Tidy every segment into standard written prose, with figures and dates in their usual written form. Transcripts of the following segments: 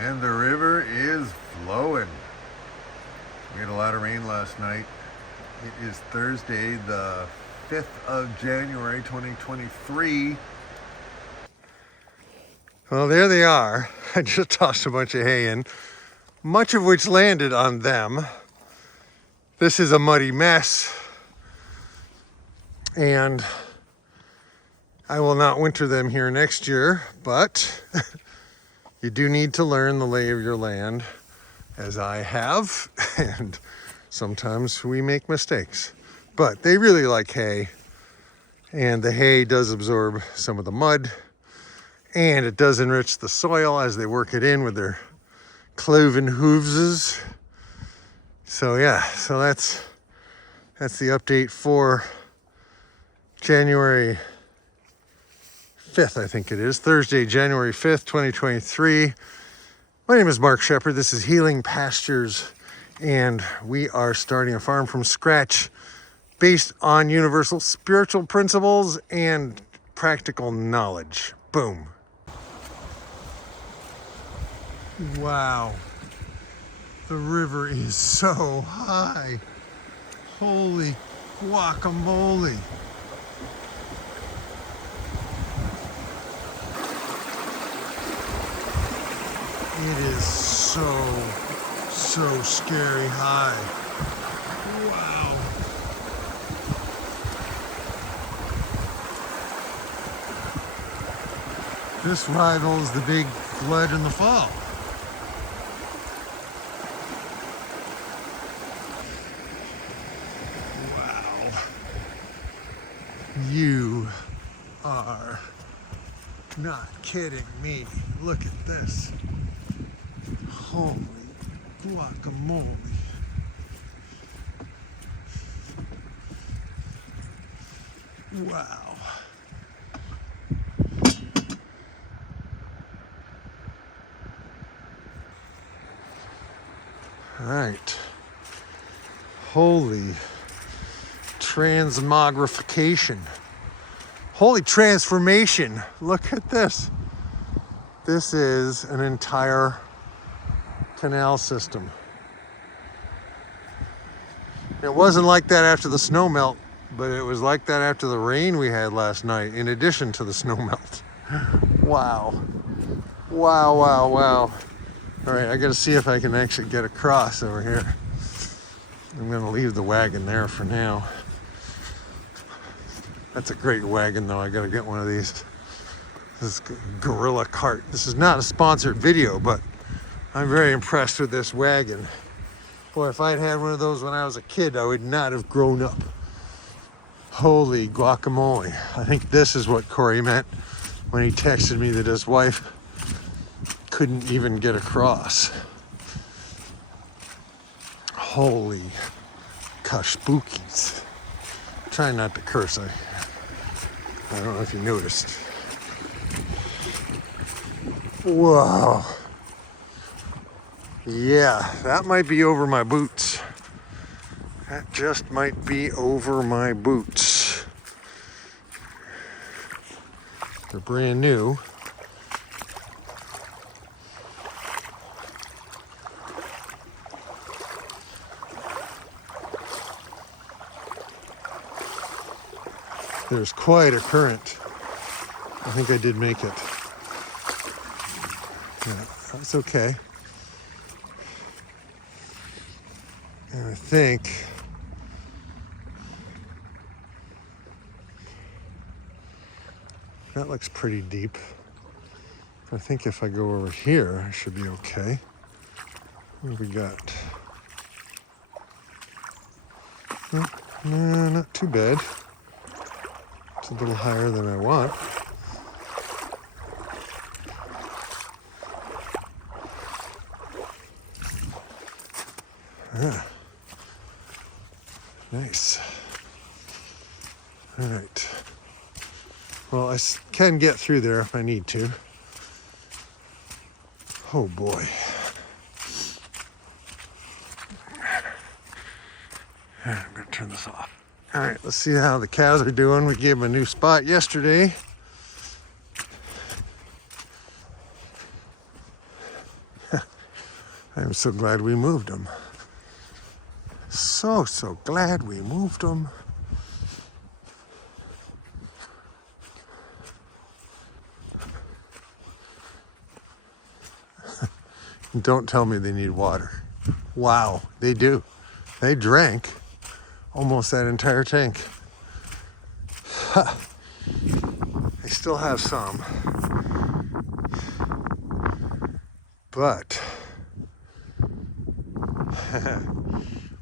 And the river is flowing. We had a lot of rain last night. It is Thursday, the 5th of January, 2023. Well, there they are. I just tossed a bunch of hay in, much of which landed on them. This is a muddy mess, and I will not winter them here next year, but you do need to learn the lay of your land, as I have, and sometimes we make mistakes. But they really like hay, and the hay does absorb some of the mud, and it does enrich the soil as they work it in with their cloven hooves. So yeah, so that's the update for January 5th, I think it is. Thursday, January 5th, 2023. My name is Mark Shepard. This is Healing Pastures, and we are starting a farm from scratch based on universal spiritual principles and practical knowledge. Boom. Wow. The river is so high. Holy guacamole. It is so scary high. Wow. This rivals the big flood in the fall. Wow. You are not kidding me. Look at this. Holy guacamole. Wow. All right. Holy transmogrification. Holy transformation. Look at this. This is an entire canal system. It wasn't like that after the snow melt, but it was like that after the rain we had last night, in addition to the snow melt. Wow. Wow, wow, wow. All right, I gotta see if I can actually get across over here. I'm gonna leave the wagon there for now. That's a great wagon though, I gotta get one of these. This gorilla cart. This is not a sponsored video, but I'm very impressed with this wagon. Boy, if I'd had one of those when I was a kid, I would not have grown up. Holy guacamole. I think this is what Corey meant when he texted me that his wife couldn't even get across. Holy kashbookies. Try not to curse. I don't know if you noticed. Whoa. Yeah, that might be over my boots. That just might be over my boots. They're brand new. There's quite a current. I think I did make it. Yeah, that's okay. And I think that looks pretty deep. I think if I go over here, I should be okay. What have we got? No, not too bad. It's a little higher than I want. Yeah. Nice. All right. Well, I can get through there if I need to. Oh boy. I'm going to turn this off. All right, let's see how the cows are doing. We gave them a new spot yesterday. I'm so glad we moved them. So glad we moved them. Don't tell me they need water. Wow, they do. They drank almost that entire tank. I still have some, but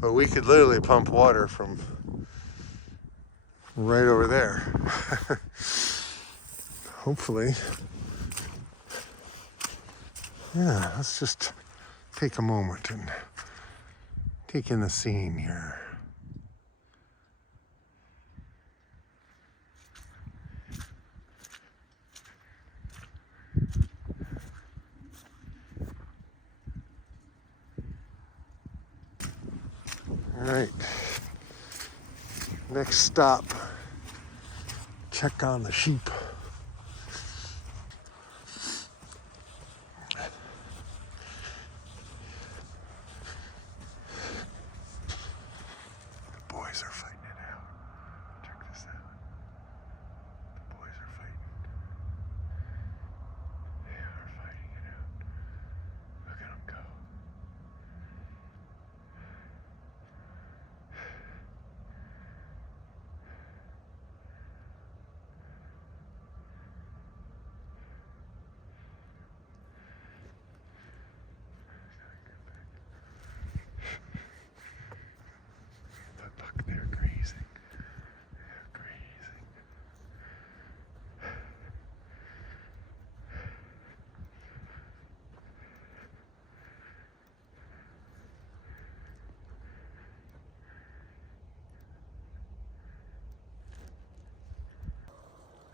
but we could literally pump water from right over there. Hopefully. Yeah, let's just take a moment and take in the scene here. All right, next stop, check on the sheep. The boys are fighting it out. Check this out. The boys are fighting. They are fighting it out. Look at them go. Look, they're grazing. They're grazing.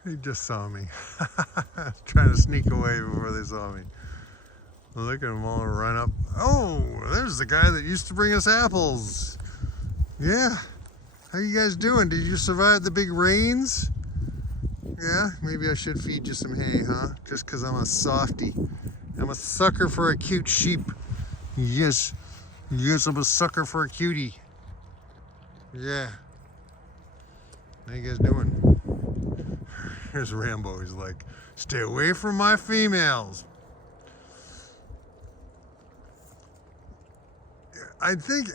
They just saw me. Trying to sneak away before they saw me. Look at them all run up. Oh, there's the guy that used to bring us apples. Yeah. How you guys doing? Did you survive the big rains? Yeah, maybe I should feed you some hay, huh? Just because I'm a softie. I'm a sucker for a cute sheep. Yes. Yes, I'm a sucker for a cutie. Yeah. How you guys doing? Here's Rambo. He's like, stay away from my females. I think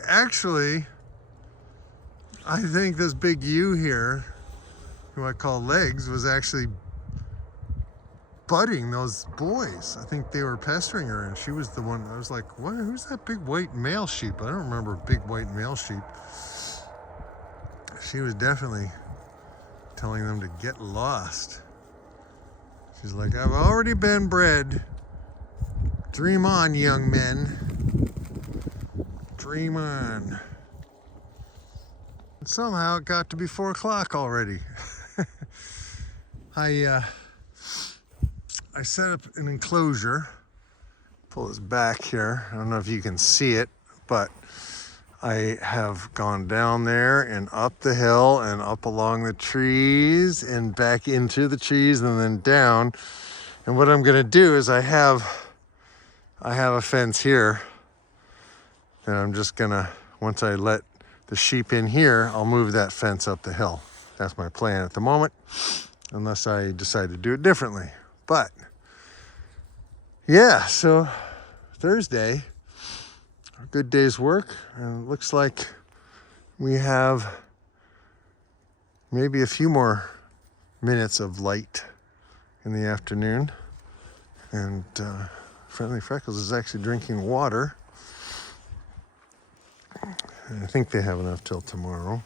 this big ewe here, who I call Legs, was actually butting those boys. I think they were pestering her, and she was the one. I was like, what? Who's that big white male sheep? I don't remember big white male sheep. She was definitely telling them to get lost. She's like, I've already been bred. Dream on, young men. Dream on. And somehow it got to be 4 o'clock already. I set up an enclosure. Pull this back here. I don't know if you can see it, but I have gone down there and up the hill and up along the trees and back into the trees and then down. And what I'm gonna do is I have a fence here that I'm just gonna, once I let the sheep in here, I'll move that fence up the hill. That's my plan at the moment, unless I decide to do it differently. But yeah, so Thursday, a good day's work, and it looks like we have maybe a few more minutes of light in the afternoon. And Friendly Freckles is actually drinking water. And I think they have enough till tomorrow.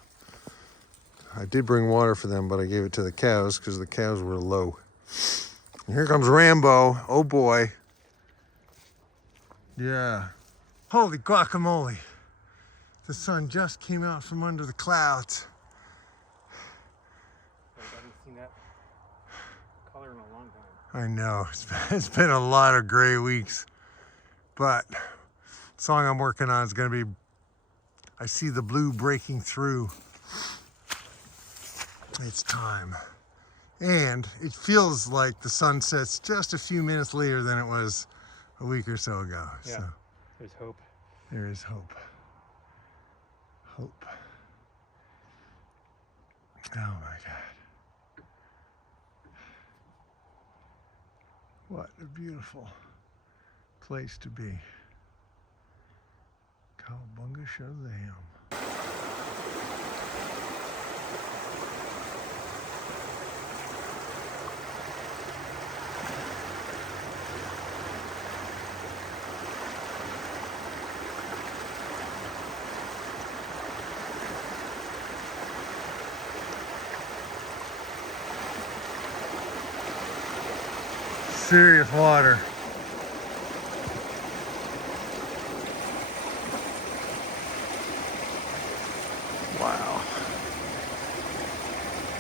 I did bring water for them, but I gave it to the cows because the cows were low. And here comes Rambo. Oh boy. Yeah. Holy guacamole. The sun just came out from under the clouds. I haven't seen that color in a long time. I know, it's been a lot of gray weeks, but the song I'm working on is gonna be, I see the blue breaking through. It's time. And it feels like the sun sets just a few minutes later than it was a week or so ago. Yeah. So There's hope. There is hope. Hope. Oh my God. What a beautiful place to be. Cowabunga Shazam. Serious water.